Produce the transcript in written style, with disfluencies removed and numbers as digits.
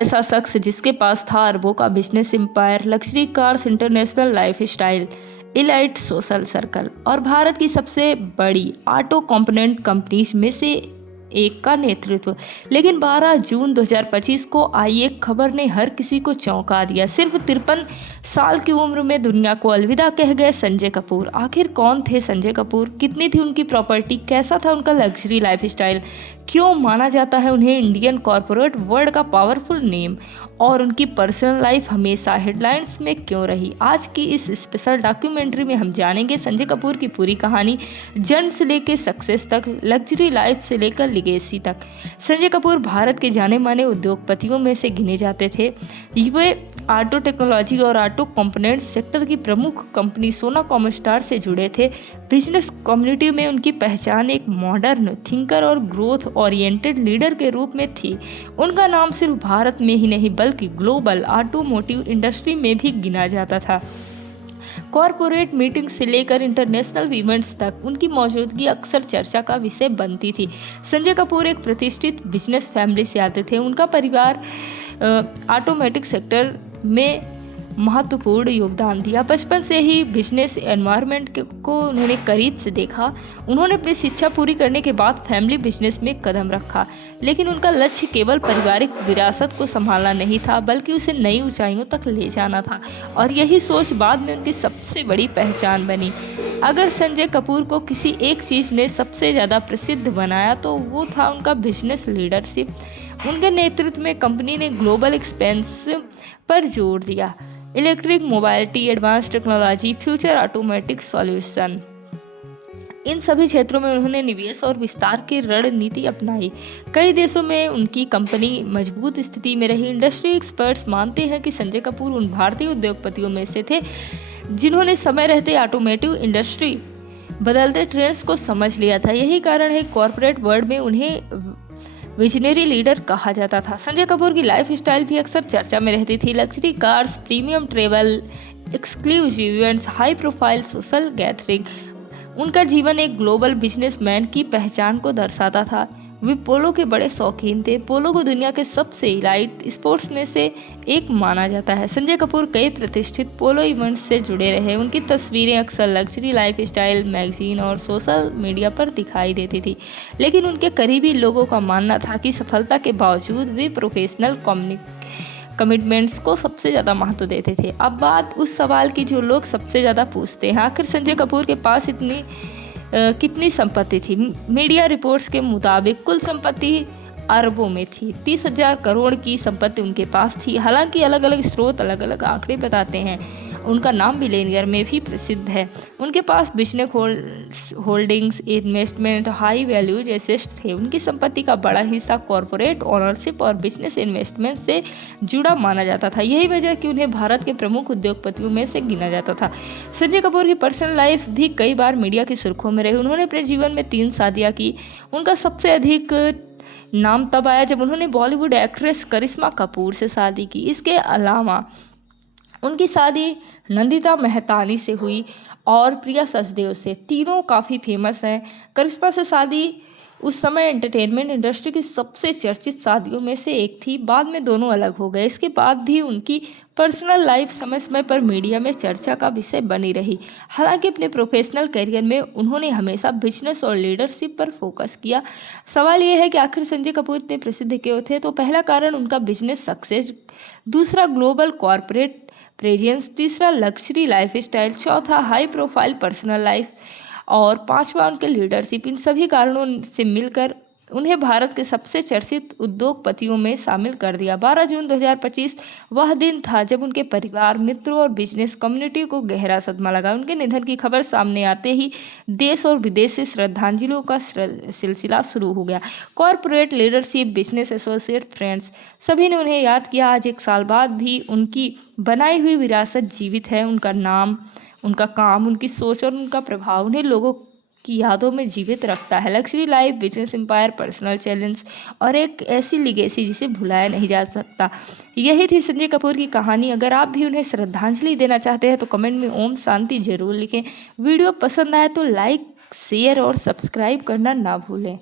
ऐसा शख्स जिसके पास था अरबों का business empire, luxury cars, international lifestyle, elite social circle और भारत की सबसे बड़ी ऑटो कंपोनेंट कंपनीज में से एक का नेतृत्व। लेकिन 12 जून 2025 को आई एक खबर ने हर किसी को चौंका दिया। सिर्फ 53 साल की उम्र में दुनिया को अलविदा कह गए संजय कपूर। आखिर कौन थे संजय कपूर? कितनी थी उनकी प्रॉपर्टी? कैसा था उनका लग्जरी लाइफस्टाइल? क्यों माना जाता है उन्हें इंडियन कॉरपोरेट वर्ल्ड का पावरफुल नेम? और उनकी पर्सनल लाइफ हमेशा हेडलाइंस में क्यों रही? आज की इस स्पेशल डॉक्यूमेंट्री में हम जानेंगे संजय कपूर की पूरी कहानी, जन्म से लेकर सक्सेस तक, लग्जरी लाइफ से लेकर लिगेसी तक। संजय कपूर भारत के जाने माने उद्योगपतियों में से गिने जाते थे। वे ऑटो टेक्नोलॉजी और ऑटो कंपोनेंट सेक्टर की प्रमुख कंपनी सोना कॉमस्टार से जुड़े थे। बिजनेस कम्युनिटी में उनकी पहचान एक मॉडर्न थिंकर और ग्रोथ ओरिएंटेड लीडर के रूप में थी। उनका नाम सिर्फ भारत में ही नहीं बल्कि ग्लोबल ऑटोमोटिव इंडस्ट्री में भी गिना जाता था। कॉरपोरेट मीटिंग से लेकर इंटरनेशनल इवेंट्स तक उनकी मौजूदगी अक्सर चर्चा का विषय बनती थी। संजय कपूर एक प्रतिष्ठित बिजनेस फैमिली से आते थे। उनका परिवार ऑटोमेटिक सेक्टर में महत्वपूर्ण योगदान दिया। बचपन से ही बिजनेस एनवायरनमेंट को उन्होंने करीब से देखा। उन्होंने अपनी शिक्षा पूरी करने के बाद फैमिली बिजनेस में कदम रखा, लेकिन उनका लक्ष्य केवल पारिवारिक विरासत को संभालना नहीं था बल्कि उसे नई ऊंचाइयों तक ले जाना था। और यही सोच बाद में उनकी सबसे बड़ी पहचान बनी। अगर संजय कपूर को किसी एक चीज़ ने सबसे ज़्यादा प्रसिद्ध बनाया तो वो था उनका बिजनेस लीडरशिप। उनके नेतृत्व में कंपनी ने ग्लोबल एक्सपेंशन पर जोर दिया। Electric mobility, advance technology, future automatic solution, इन सभी क्षेत्रों में उन्होंने निवेश और विस्तार की रणनीति अपनाई। कई देशों में उनकी कंपनी मजबूत स्थिति में रही। इंडस्ट्री एक्सपर्ट्स मानते हैं कि संजय कपूर उन भारतीय उद्योगपतियों में से थे जिन्होंने समय रहते ऑटोमेटिव इंडस्ट्री बदलते ट्रेंड्स को समझ लिया था। यही कारण है कॉरपोरेट वर्ल्ड में उन्हें विजनरी लीडर कहा जाता था। संजय कपूर की लाइफ स्टाइल भी अक्सर चर्चा में रहती थी। Luxury cars, premium travel, exclusive events, high profile social gathering, उनका जीवन एक ग्लोबल बिजनेसमैन की पहचान को दर्शाता था। वे पोलो के बड़े शौकीन थे। पोलो को दुनिया के सबसे इलाइट स्पोर्ट्स में से एक माना जाता है। संजय कपूर कई प्रतिष्ठित पोलो इवेंट्स से जुड़े रहे। उनकी तस्वीरें अक्सर लग्जरी लाइफस्टाइल मैगजीन और सोशल मीडिया पर दिखाई देती थी। लेकिन उनके करीबी लोगों का मानना था कि सफलता के बावजूद वे प्रोफेशनल कमिटमेंट्स को सबसे ज़्यादा महत्व देते थे। अब बात उस सवाल की जो लोग सबसे ज़्यादा पूछते हैं, आखिर संजय कपूर के पास कितनी संपत्ति थी? मीडिया रिपोर्ट्स के मुताबिक कुल संपत्ति अरबों में थी। 30,000 करोड़ की संपत्ति उनके पास थी। हालांकि अलग अलग स्रोत अलग अलग आंकड़े बताते हैं। उनका नाम मिलेनियर में भी प्रसिद्ध है। उनके पास business holdings, investment, high values assets थे। उनकी संपत्ति का बड़ा हिस्सा कॉरपोरेट ओनरशिप और बिजनेस इन्वेस्टमेंट से जुड़ा माना जाता था। यही वजह कि उन्हें भारत के प्रमुख उद्योगपतियों में से गिना जाता था। संजय कपूर की पर्सनल लाइफ भी कई बार मीडिया की सुर्खियों में रही। उन्होंने अपने जीवन में 3 शादियाँ की। उनका सबसे अधिक नाम तब आया जब उन्होंने बॉलीवुड एक्ट्रेस करिश्मा कपूर से शादी की। इसके अलावा उनकी शादी नंदिता मेहतानी से हुई और प्रिया सचदेव से। तीनों काफ़ी फेमस हैं। करिश्मा से शादी उस समय एंटरटेनमेंट इंडस्ट्री की सबसे चर्चित शादियों में से एक थी। बाद में दोनों अलग हो गए। इसके बाद भी उनकी पर्सनल लाइफ समय समय पर मीडिया में चर्चा का विषय बनी रही। हालांकि अपने प्रोफेशनल करियर में उन्होंने हमेशा बिजनेस और लीडरशिप पर फोकस किया। सवाल यह है कि आखिर संजय कपूर इतने प्रसिद्ध क्यों थे? तो पहला कारण उनका बिजनेस सक्सेस, दूसरा ग्लोबल कॉरपोरेट प्रेजेंस, तीसरा लग्जरी लाइफस्टाइल, चौथा हाई प्रोफाइल पर्सनल लाइफ और पांचवा उनके लीडरशिप। इन सभी कारणों से मिलकर उन्हें भारत के सबसे चर्चित उद्योगपतियों में शामिल कर दिया। 12 जून 2025 वह दिन था जब उनके परिवार, मित्रों और बिजनेस कम्युनिटी को गहरा सदमा लगा। उनके निधन की खबर सामने आते ही देश और विदेश से श्रद्धांजलियों का सिलसिला शुरू हो गया। Corporate leadership, business associate, friends, सभी ने उन्हें याद किया। आज 1 साल बाद भी उनकी बनाई हुई विरासत जीवित है। उनका नाम, उनका काम, उनकी सोच और उनका प्रभाव उन्हें लोगों की यादों में जीवित रखता है। Luxury life, business empire, personal challenge और एक ऐसी लिगेसी जिसे भुलाया नहीं जा सकता। यही थी संजय कपूर की कहानी। अगर आप भी उन्हें श्रद्धांजलि देना चाहते हैं तो कमेंट में ओम शांति जरूर लिखें। वीडियो पसंद आए तो लाइक, शेयर और सब्सक्राइब करना ना भूलें।